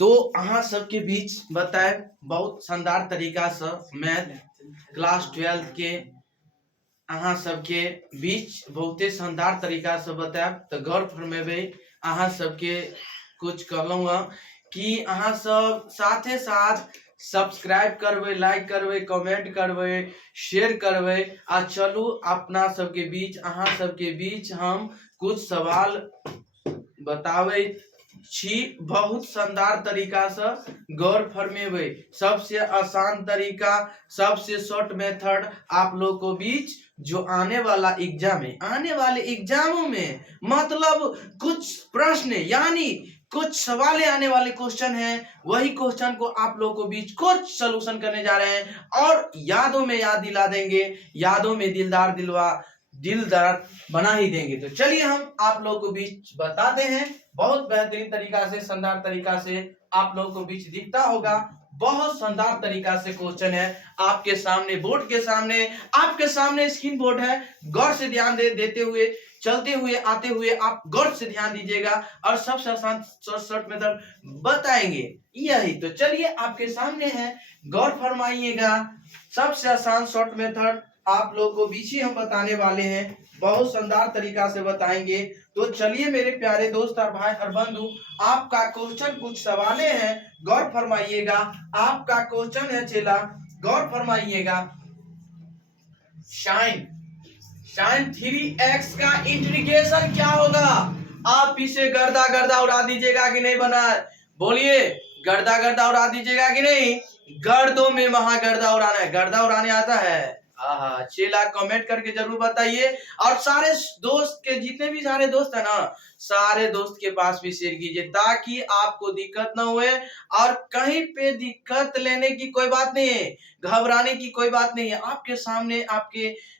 तो अहाँ सबके बीच बताए बहुत शानदार तरीका से मैथ क्लास 12 के अहाँ सबके बीच बहुते शानदार तरीका से बताएब तो गौर फरमेबे। अहाँ सबके कुछ कहलूँ कि अहाँ सब साथे साथ सब्सक्राइब करबे, लाइक करबे, कमेंट करबे, शेयर करबे। आ चलू अपना सबके बीच अहाँ सबके बीच हम कुछ सवाल बतावे छी बहुत शानदार तरीका से गौर फरमेबे। सबसे आसान तरीका, सबसे शॉर्ट मेथड आप लोग को बीच जो आने वाला एग्जाम है, आने वाले एग्जामों में मतलब कुछ प्रश्न यानी कुछ सवाल आने वाले क्वेश्चन हैं, वही क्वेश्चन को आप लोग को बीच कुछ सलूशन करने जा रहे हैं और यादों में याद दिला देंगे, यादों में दिलदार बना ही देंगे। तो चलिए हम आप लोगों को बीच बताते हैं बहुत बेहतरीन तरीका से, शानदार तरीका से आप लोगों को बीच दिखता होगा। बहुत शानदार तरीका से क्वेश्चन है आपके सामने, बोर्ड के सामने, आपके सामने स्क्रीन बोर्ड है। गौर से ध्यान देते हुए, चलते हुए, आते हुए आप गौर से ध्यान दीजिएगा और सबसे आसान शॉर्ट मेथड बताएंगे यही। तो चलिए आपके सामने है, गौर फरमाइएगा। सबसे आसान शॉर्ट मेथड आप लोग को बीच ही हम बताने वाले हैं, बहुत शानदार तरीका से बताएंगे। तो चलिए मेरे प्यारे दोस्त और भाई और बंधु, आपका क्वेश्चन कुछ सवाले हैं, गौर फरमाइएगा। आपका क्वेश्चन है चेला, गौर फरमाइएगा। साइन 3x का इंटीग्रेशन क्या होगा? आप इसे गर्दा गर्दा उड़ा दीजिएगा कि नहीं बना? बोलिए, गर्दा गर्दा उड़ा दीजिएगा कि नहीं? गर्दों में महागर्दा उड़ाना है। गर्दा उड़ाने आता है? चेला कमेंट करके जरूर बताइए। और सारे दोस्त के जितने भी सारे दोस्त है ना, सारे दोस्त के पास भी शेयर कीजिए ताकि आपको दिक्कत ना हुए। और कहीं पे दिक्कत लेने की कोई बात नहीं है, घबराने की कोई बात नहीं है। आपके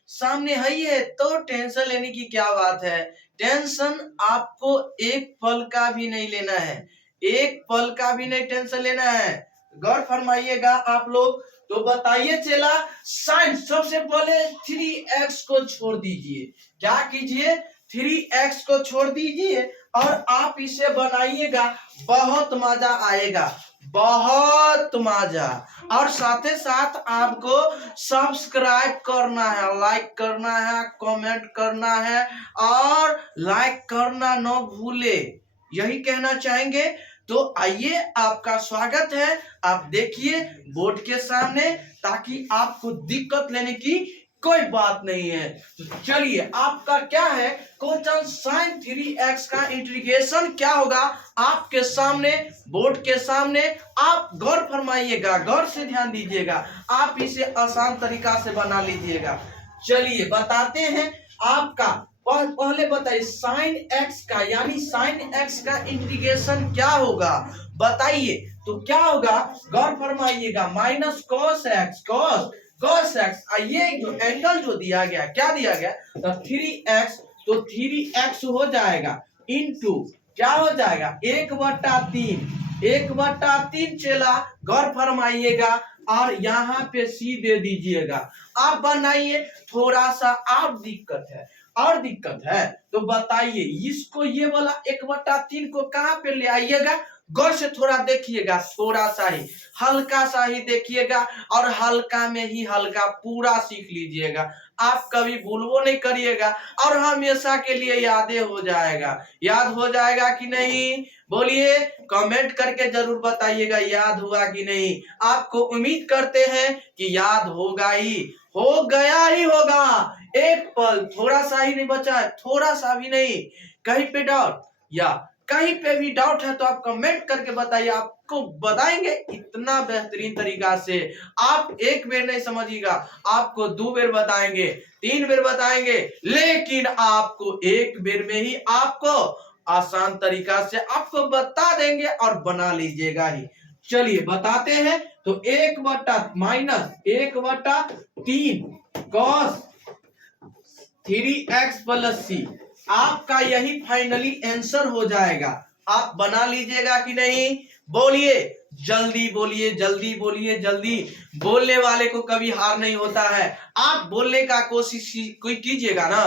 सामने है ये, तो टेंशन लेने की क्या बात है? टेंशन आपको एक पल का भी नहीं लेना है, एक पल का भी नहीं टेंशन लेना है। गौर फरमाइएगा आप लोग। तो बताइए चेला, साइन सबसे पहले 3x को छोड़ दीजिए। क्या कीजिए? 3x को छोड़ दीजिए और आप इसे बनाइएगा, बहुत मजा आएगा, बहुत मजा। और साथ ही साथ आपको सब्सक्राइब करना है, लाइक करना है, कमेंट करना है और लाइक करना न भूले, यही कहना चाहेंगे। तो आइए, आपका स्वागत है। आप देखिए बोर्ड के सामने, ताकि आपको दिक्कत लेने की कोई बात नहीं है। तो चलिए, आपका क्या है क्वेश्चन? साइन 3x का इंटीग्रेशन क्या होगा? आपके सामने, बोर्ड के सामने, आप गौर फरमाइएगा, गौर से ध्यान दीजिएगा, आप इसे आसान तरीका से बना लीजिएगा। चलिए बताते हैं। आपका पहले बताइए, साइन x का यानी साइन x का इंटीग्रेशन क्या होगा? बताइए तो क्या होगा, गौर फरमाइएगा। Minus cos X, cos X, ये जो एंगल जो दिया गया, क्या दिया गया? तो 3x, तो 3x हो जाएगा इनटू क्या हो जाएगा? 1/3, 1/3 चेला, गौर फरमाइएगा। और यहाँ पे c दे दीजिएगा। आप बनाइए, थोड़ा सा आप दिक्कत है और दिक्कत है तो बताइए, इसको ये वाला 1/3 को कहां पे ले आइएगा? गौर से थोड़ा देखिएगा, थोड़ा सा ही, हल्का सा ही देखिएगा और हल्का में ही हल्का पूरा सीख लीजिएगा। आप कभी भूलवो नहीं करिएगा और हमेशा के लिए यादें हो जाएगा। याद हो जाएगा कि नहीं? बोलिए, कमेंट करके जरूर बताइएगा याद हुआ कि नहीं। आपको उम्मीद करते हैं कि याद होगा ही, हो गया ही होगा। एक पल थोड़ा सा ही नहीं बचा है, थोड़ा सा भी नहीं। कहीं पे डाउट या कहीं पे भी डाउट है तो आप कमेंट करके बताइए, आपको बताएंगे इतना बेहतरीन तरीका से। आप एक बेर नहीं समझिएगा, आपको 2 बेर बताएंगे, 3 बेर बताएंगे, लेकिन आपको एक बेर में ही आपको आसान तरीका से आपको बता देंगे और बना लीजिएगा ही। चलिए बताते हैं। तो 1/3 कॉस 3x प्लस c, आपका यही फाइनली आंसर हो जाएगा। आप बना लीजिएगा कि नहीं? बोलिए, जल्दी बोलिए, जल्दी बोलिए, जल्दी। बोलने वाले को कभी हार नहीं होता है। आप बोलने का कोशिश कोई कीजिएगा ना,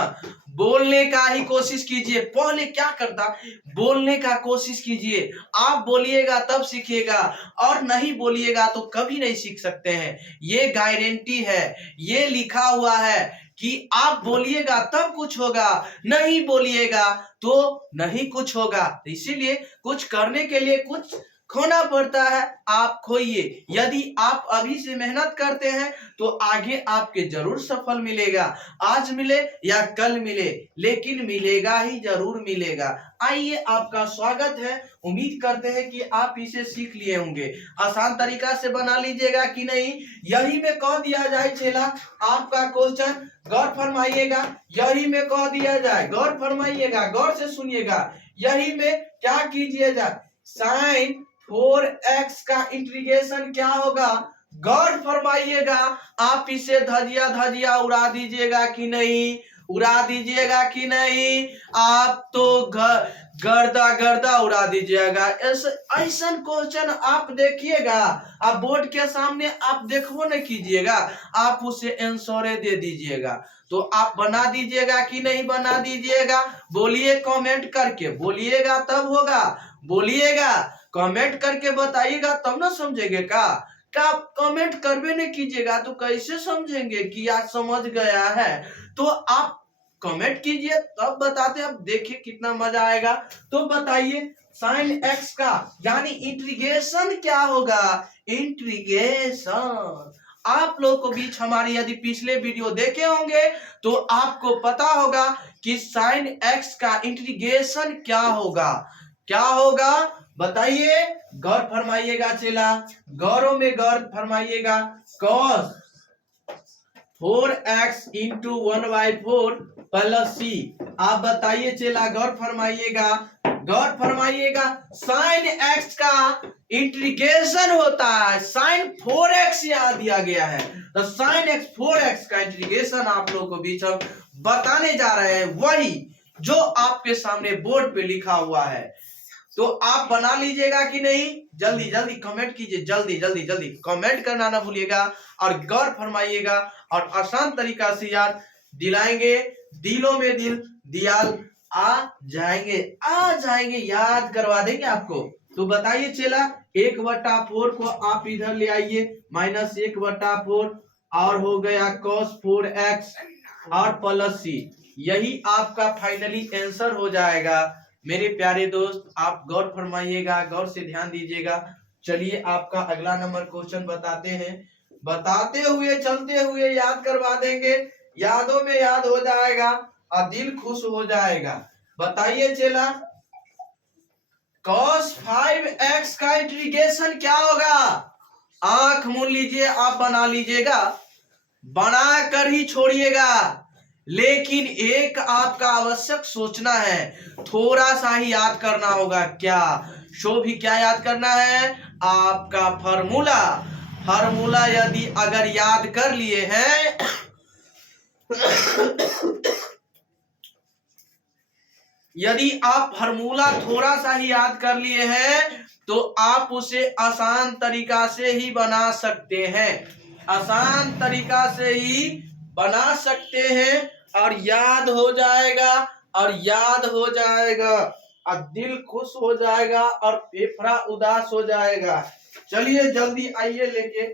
बोलने का ही कोशिश कीजिए। पहले क्या करता, बोलने का कोशिश कीजिए। आप बोलिएगा तब सीखिएगा, और नहीं बोलिएगा तो कभी नहीं सीख सकते हैं। ये गारंटी है, ये लिखा हुआ है कि आप बोलिएगा तब कुछ होगा, नहीं बोलिएगा तो नहीं कुछ होगा। इसीलिए कुछ करने के लिए कुछ खोना पड़ता है, आप खोइए। यदि आप अभी से मेहनत करते हैं तो आगे आपके जरूर सफल मिलेगा। आज मिले या कल मिले, लेकिन मिलेगा ही, जरूर मिलेगा। आइए, आपका स्वागत है। उम्मीद करते हैं कि आप इसे सीख लिए होंगे। आसान तरीका से बना लीजिएगा कि नहीं, यही में कह दिया जाए चेला आपका क्वेश्चन, गौर फरमाइएगा। यही में कह दिया जाए, गौर फरमाइएगा, गौर से सुनिएगा। यही में क्या कीजिएगा, साइन 4x का इंटीग्रेशन क्या होगा, गौर फरमाइएगा। आप इसे धजिया धजिया उड़ा दीजिएगा कि नहीं, उड़ा दीजिएगा कि नहीं। आप तो गर्दा गर्दा उड़ा दीजिएगा। ऐसा क्वेश्चन आप देखिएगा, आप बोर्ड के सामने आप देखो नहीं कीजिएगा, आप उसे आंसर दे दीजिएगा। तो आप बना दीजिएगा कि नहीं बना दीजिएगा, बोलिए कमेंट करके, बोलिएगा तब होगा, बोलिएगा कमेंट करके बताइएगा तब ना समझेंगे का कमेंट करबे नहीं कीजिएगा तो कैसे समझेंगे कि आज समझ गया है। तो आप कमेंट कीजिए तब बताते, अब देखिए कितना मजा आएगा। तो बताइए साइन एक्स का यानी इंटीग्रेशन क्या होगा, इंटीग्रेशन। आप लोग को बीच हमारे यदि पिछले वीडियो देखे होंगे तो आपको पता होगा कि साइन एक्स का इंटीग्रेशन क्या होगा, क्या होगा बताइए, गौर फरमाइएगा चेला, गौरों में गौर फरमाइएगा। cos 4x इंटू 1/4 प्लस सी। आप बताइए चेला, गौर फरमाइएगा, गौर फरमाइएगा। साइन एक्स का इंटीग्रेशन होता है, साइन 4x यहाँ दिया गया है, तो साइन एक्स 4x का इंटीग्रेशन आप लोगों को बीच हम बताने जा रहे हैं, वही जो आपके सामने बोर्ड पे लिखा हुआ है। तो आप बना लीजिएगा कि नहीं, जल्दी जल्दी कमेंट कीजिए, जल्दी जल्दी जल्दी कमेंट करना ना भूलिएगा, और गौर फरमाइएगा, और आसान तरीका से याद दिलाएंगे, दिलों में दिल दियाल आ जाएंगे, याद करवा देंगे आपको। तो बताइए चेला, 1/4 को आप इधर ले आइए, -1/4 और हो गया cos 4x और प्लस सी। यही आपका फाइनली आंसर हो जाएगा। मेरे प्यारे दोस्त, आप गौर फरमाइएगा, गौर से ध्यान दीजिएगा। चलिए आपका अगला नंबर क्वेश्चन बताते हैं, बताते हुए चलते हुए याद करवा देंगे, यादों में याद हो जाएगा और दिल खुश हो जाएगा। बताइए चेला, cos 5x का इंटीग्रेशन क्या होगा, आंख मूंद लीजिए, आप बना लीजिएगा, बना कर ही छोड़िएगा, लेकिन एक आपका आवश्यक सोचना है, थोड़ा सा ही याद करना होगा। क्या शो भी क्या याद करना है, आपका फार्मूला। फार्मूला यदि अगर याद कर लिए हैं यदि आप फार्मूला थोड़ा सा ही याद कर लिए हैं तो आप उसे आसान तरीका से ही बना सकते हैं, आसान तरीका से ही बना सकते हैं, और याद हो जाएगा, और याद हो जाएगा, और दिल खुश हो जाएगा, और फेफड़ा उदास हो जाएगा। चलिए जल्दी आइए लेके,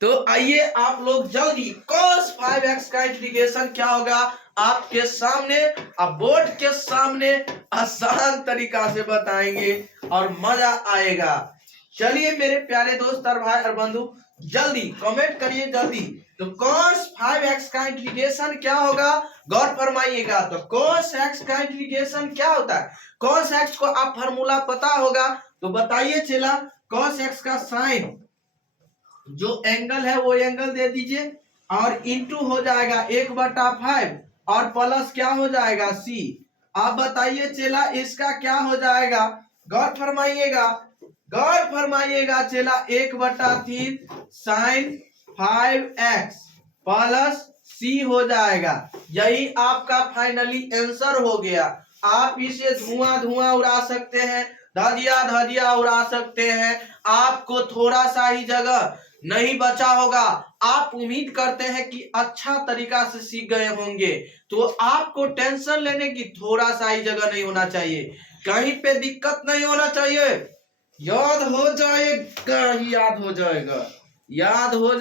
तो आइए आप लोग जल्दी, cos 5x का इंटीग्रेशन क्या होगा आपके सामने, अब बोर्ड के सामने आसान तरीका से बताएंगे और मजा आएगा। चलिए मेरे प्यारे दोस्त और भाई और बंधु, जल्दी कमेंट करिए जल्दी। तो cos 5x का इंटीग्रेशन क्या होगा, गौर फरमाइएगा। तो cos x का इंटीग्रेशन क्या होता है, cos x को आप फार्मूला पता होगा, तो बताइए चला, cos x का साइन जो एंगल है वो एंगल दे दीजिए, और इंटू हो जाएगा 1/5 और प्लस क्या हो जाएगा c। आप बताइए चेला इसका क्या हो जाएगा, गौर फरमाइएगा, गौर फरमाइएगा चेला, 1/3 साइन 5x प्लस c हो जाएगा। यही आपका फाइनली आंसर हो गया। आप इसे धुआं धुआं उड़ा सकते हैं, धजिया धजिया उड़ा सकते हैं। आपको थोड़ा सा ही जगह नहीं बचा होगा। आप उम्मीद करते हैं कि अच्छा तरीका से सीख गए होंगे, तो आपको टेंशन लेने की थोड़ा सा ही जगह नहीं होना चाहिए, कहीं पे दिक्कत नहीं होना चाहिए। याद हो जाएगा ही याद हो जाएगा, याद हो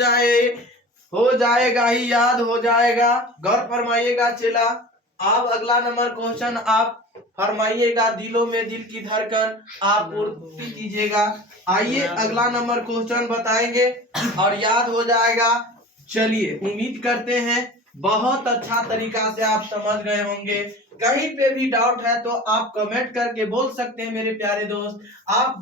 जाएगा ही याद हो जाएगा। गौर फरमाइएगा चेला। आप अगला नंबर क्वेश्चन आप फरमाइएगा, दिलों में दिल की धड़कन आप पूर्ति कीजिएगा। आइए अगला नंबर क्वेश्चन बताएंगे और याद हो जाएगा। चलिए उम्मीद करते हैं बहुत अच्छा तरीका से आप समझ गए होंगे। कहीं पे भी डाउट है तो आप कमेंट करके बोल सकते हैं मेरे प्यारे दोस्त। आप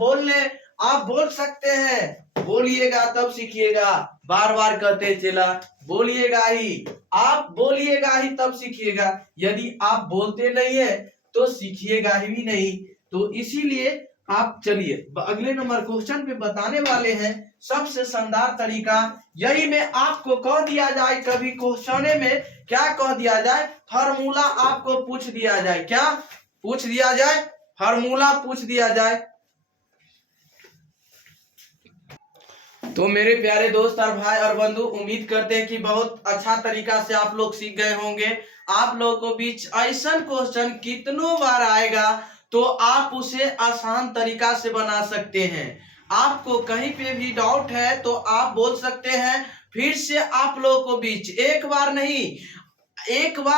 बोल सकते हैं, बोलिएगा तब सीखिएगा। बार बार कहते चला, बोलिएगा ही, आप बोलिएगा ही तब सीखिएगा। यदि आप बोलते नहीं है तो सीखिएगा ही भी नहीं। तो इसीलिए आप चलिए अगले नंबर क्वेश्चन पे बताने वाले हैं सबसे शानदार तरीका। यही में आपको कह दिया जाए, कभी क्वेश्चन में क्या कह दिया जाए, फार्मूला आपको पूछ दिया जाए। क्या पूछ दिया जाए? फार्मूला पूछ दिया जाए। तो मेरे प्यारे दोस्त और भाई और बंधु, उम्मीद करते हैं कि बहुत अच्छा तरीका से आप लोग सीख गए होंगे। आप लोगों को बीच ऐसा क्वेश्चन कितनों बार आएगा तो आप उसे आसान तरीका से बना सकते हैं। आपको कहीं पे भी डाउट है तो आप बोल सकते हैं। फिर से आप लोगों को बीच एक बार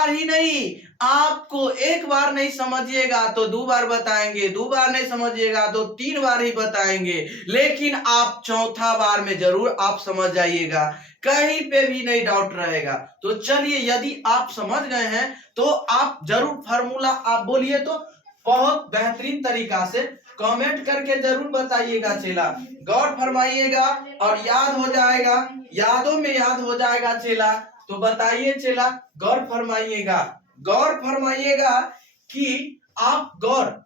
ही नहीं, आपको एक बार नहीं समझिएगा तो दो बार बताएंगे, दो बार नहीं समझिएगा तो तीन बार ही बताएंगे, लेकिन आप चौथा बार में जरूर आप समझ जाइएगा, कहीं पे भी नहीं डाउट रहेगा। तो चलिए यदि आप समझ गए हैं तो आप जरूर फार्मूला आप बोलिए तो बहुत बेहतरीन तरीका से कमेंट करके जरूर बताइएगा चेला। गौर फरमाइएगा और याद हो जाएगा, यादों में याद हो जाएगा चेला। तो बताइए चेला, गौर फरमाइएगा कि आप गौर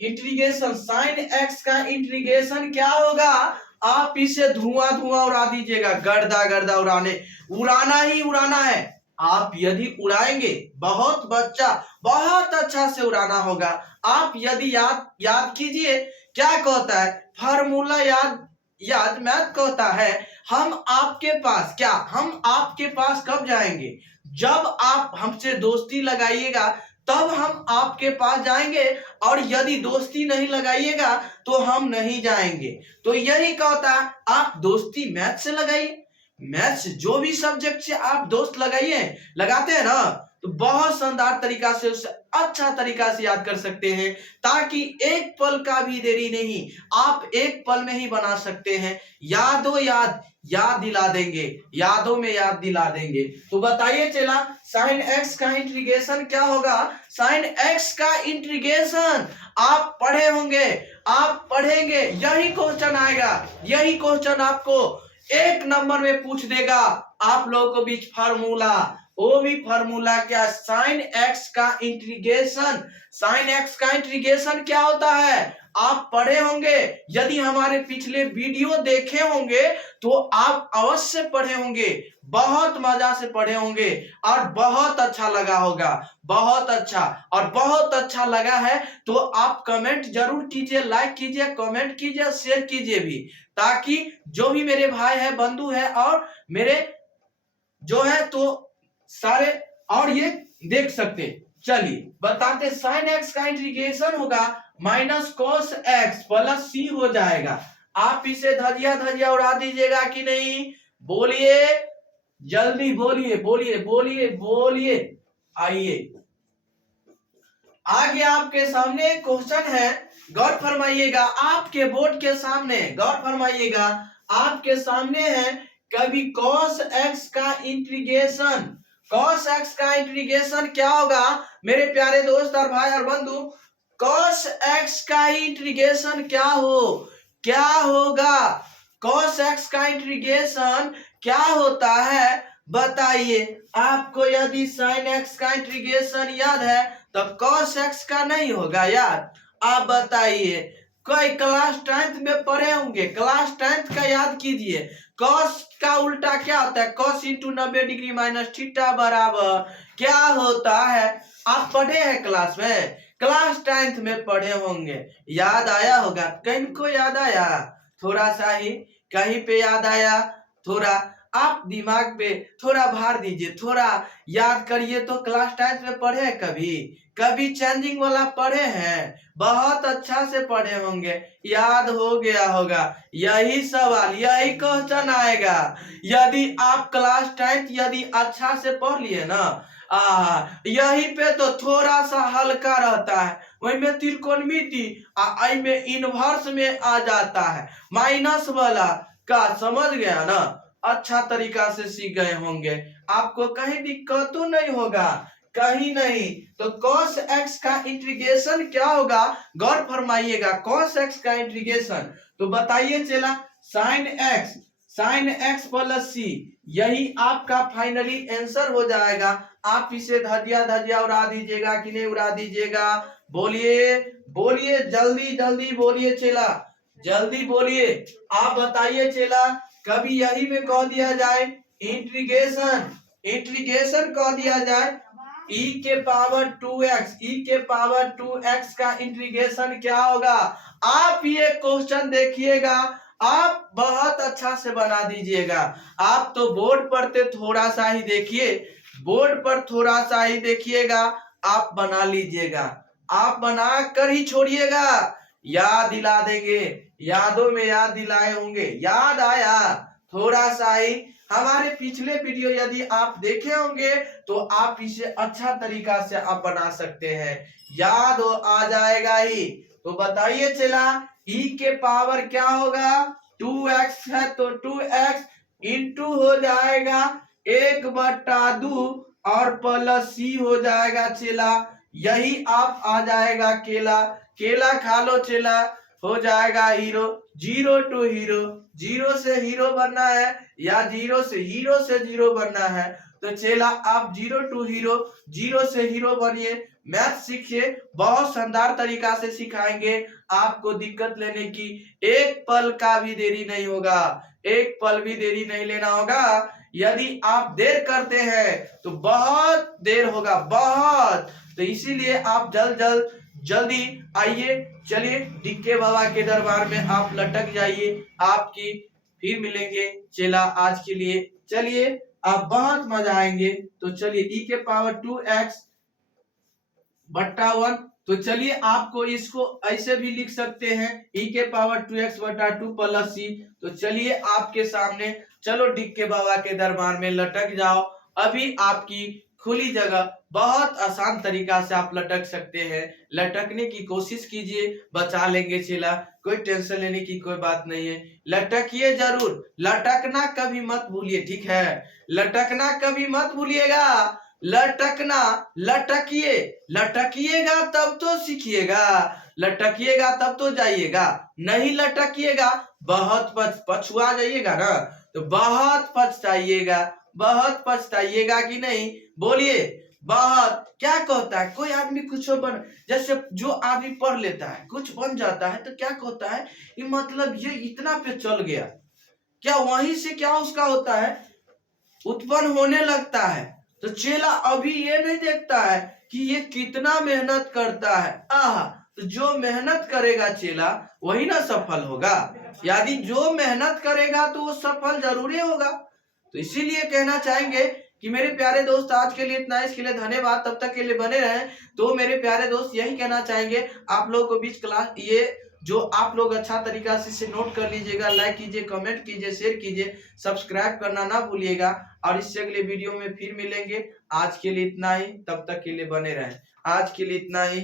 इंटीग्रेशन साइन एक्स का इंटीग्रेशन क्या होगा। आप इसे धुआं धुआं उड़ा दीजिएगा, गर्दा गर्दा उड़ाना ही उड़ाना है। आप यदि उड़ाएंगे बहुत अच्छा से उड़ाना होगा। आप यदि याद कीजिए क्या कहता है फार्मूला, याद मैथ कहता है हम आपके पास कब जाएंगे? जब आप हमसे दोस्ती लगाइएगा तब हम आपके पास जाएंगे, और यदि दोस्ती नहीं लगाइएगा तो हम नहीं जाएंगे। तो यही कहता है आप दोस्ती मैथ से लगाइए। मैथ से जो भी सब्जेक्ट से आप दोस्त लगाते हैं ना, तो बहुत शानदार तरीका से उससे अच्छा तरीका से याद कर सकते हैं, ताकि एक पल का भी देरी नहीं, आप एक पल में ही बना सकते हैं। याद दिला देंगे, यादों में याद दिला देंगे। तो बताइए चला, साइन एक्स का इंटीग्रेशन क्या होगा? साइन एक्स का इंटीग्रेशन आप पढ़े होंगे, आप पढ़ेंगे, यही क्वेश्चन आएगा, यही क्वेश्चन आपको एक नंबर में पूछ देगा। आप लोगों को बीच फार्मूला, वो भी फार्मूला क्या? साइन एक्स का इंटीग्रेशन क्या होता है? आप पढ़े होंगे, यदि हमारे पिछले वीडियो देखे होंगे तो आप अवश्य पढ़े होंगे, बहुत मजा से पढ़े होंगे और बहुत अच्छा लगा होगा। बहुत अच्छा लगा है तो आप कमेंट जरूर कीजिए, लाइक कीजिए, कमेंट कीजिए, शेयर कीजिए भी, ताकि जो भी मेरे भाई है, बंधु है और मेरे जो है तो सारे और ये देख सकते। चलिए बताते, साइन एक्स का इंटीग्रेशन होगा माइनस कॉस एक्स प्लस सी हो जाएगा। आप इसे धजिया उड़ा दीजिएगा कि नहीं? बोलिए जल्दी, बोलिए। आइए आगे आपके सामने क्वेश्चन है, गौर फरमाइएगा। आपके बोर्ड के सामने गौर फरमाइएगा, आपके सामने है कभी cos x का इंटीग्रेशन क्या होगा मेरे प्यारे दोस्त और भाई और बंधु? cos x का इंटीग्रेशन क्या होगा? cos x का इंटीग्रेशन क्या होता है बताइए। आपको यदि sin x का इंटीग्रेशन याद है तब cos x का नहीं होगा याद? आप बताइए, कोई क्लास 10th में पढ़े होंगे, क्लास 10th का याद कीजिए। cos का उल्टा क्या होता है? cos into 90 degree minus theta बराबर क्या होता है? आप पढ़े हैं क्लास में, क्लास 10th में पढ़े होंगे। याद आया होगा, किनको याद आया? थोड़ा सा ही कहीं पे याद आया, थोड़ा आप दिमाग पे थोड़ा भार दीजिए, थोड़ा याद करिए। तो क्लास 10th में पढ़े हैं कभी? कभी चेंजिंग वाला पढ़े हैं? बहुत अच्छा से पढ़े होंगे, याद हो गया होगा। यही सवाल, यही क्वेश्चन आएगा यदि आप क्लास 10th यदि अच्छा से पढ़ लिए ना। यही पे तो थोड़ा सा हल्का रहता है, वही में त्रिकोणमिति आई में इनवर्स में आ जाता है, माइनस वाला का समझ गया ना। अच्छा तरीका से सीख गए होंगे, आपको कहीं दिक्कत तो नहीं होगा, कहीं नहीं। तो cos x का इंटीग्रेशन क्या होगा, गौर फरमाइएगा। cos x का इंटीग्रेशन तो बताइए चला, sin x प्लस c, यही आपका फाइनली आंसर हो जाएगा। आप इसे धजिया धजिया उड़ा दीजिएगा कि नहीं उड़ा दीजिएगा? बोलिए बोलिए, जल्दी जल्दी बोलिए चेला, जल्दी बोलिए। आप बताइए चेला, कभी यही में कह दिया जाए इंटीग्रेशन, इंटीग्रेशन कह दिया जाए e के पावर 2x, e के पावर 2x का इंटीग्रेशन क्या होगा? आप ये क्वेश्चन देखिएगा, आप बहुत अच्छा से बना दीजिएगा। आप तो बोर्ड पर ते थोड़ा सा ही देखिए, बोर्ड पर थोड़ा सा ही देखिएगा, आप बना लीजिएगा, आप बना कर ही छोड़िएगा। याद दिला देंगे, यादों में याद दिलाए होंगे, याद आया थोड़ा सा ही। हमारे पिछले वीडियो यदि आप देखे होंगे तो आप इसे अच्छा तरीका से आप बना सकते हैं, याद आ जाएगा ही। तो बताइए चला, e के पावर क्या होगा? 2x है तो 2x इंटू हो जाएगा 1/2 और प्लस c हो जाएगा चेला। यही आप आ जाएगा केला, केला खा लो चेला, हो जाएगा हीरो। 0 to हीरो, 0 से हीरो बनना है या 0 से जीरो बनना है? तो चेला आप 0 to हीरो, 0 से हीरो बनिए, मैथ सीखिए, बहुत शानदार तरीका से सिखाएंगे। आपको दिक्कत लेने की एक पल का भी देरी नहीं होगा, एक पल भी देरी नहीं लेना होगा। यदि आप देर करते हैं तो बहुत देर होगा, बहुत। तो इसीलिए आप जल्दी आइए, चलिए डिक्के बाबा के दरबार में आप लटक जाइए, आपकी फिर मिलेंगे चेला। आज के लिए चलिए, आप बहुत मजा आएंगे। तो चलिए e के पावर 2x बट्टा 1, तो चलिए आपको इसको ऐसे भी लिख सकते हैं e के पावर 2x बट्टा 2 प्लस c। तो चलिए आपके सामने, चलो डिक्के बाबा के दरबार में लटक जाओ। अभी आपकी खुली जगह, बहुत आसान तरीका से आप लटक सकते हैं, लटकने की कोशिश कीजिए, बचा लेंगे चेला, कोई टेंशन लेने की कोई बात नहीं है। लटकिए जरूर, लटकना कभी मत भूलिए, ठीक है? लटकना कभी मत भूलिएगा, लटकना, लटकिए, लटकिएगा तब तो सीखिएगा, लटकिएगा तब तो जाइएगा, नहीं लटकिएगा बहुत पछुआ जाइएगा ना, तो बहुत पछताइएगा, बहुत पछताइएगा कि नहीं? बोलिए बहुत। क्या कहता है कोई आदमी कुछ बन, जैसे जो आदमी पढ़ लेता है कुछ बन जाता है तो क्या कहता है, ये मतलब ये इतना पे चल गया, क्या वहीं से क्या उसका होता है, उत्पन्न होने लगता है। तो चेला अभी ये नहीं देखता है कि ये कितना मेहनत करता है। तो जो मेहनत करेगा चेला वही ना सफल होगा, यदि जो मेहनत करेगा तो वो सफल जरूरी होगा। तो इसीलिए कहना चाहेंगे कि मेरे प्यारे दोस्त आज के लिए इतना, इसके लिए धन्यवाद, तब तक के लिए बने रहें। तो मेरे प्यारे दोस्त यही कहना चाहेंगे आप लोगों को बीच क्लास, ये जो आप लोग अच्छा तरीका से इसे नोट कर लीजिएगा, लाइक कीजिए, कमेंट कीजिए, शेयर कीजिए, सब्सक्राइब करना ना भूलिएगा। और इससे अगले वीडियो में फिर मिलेंगे। आज के लिए इतना ही, तब तक के लिए बने रहें। आज के लिए इतना ही।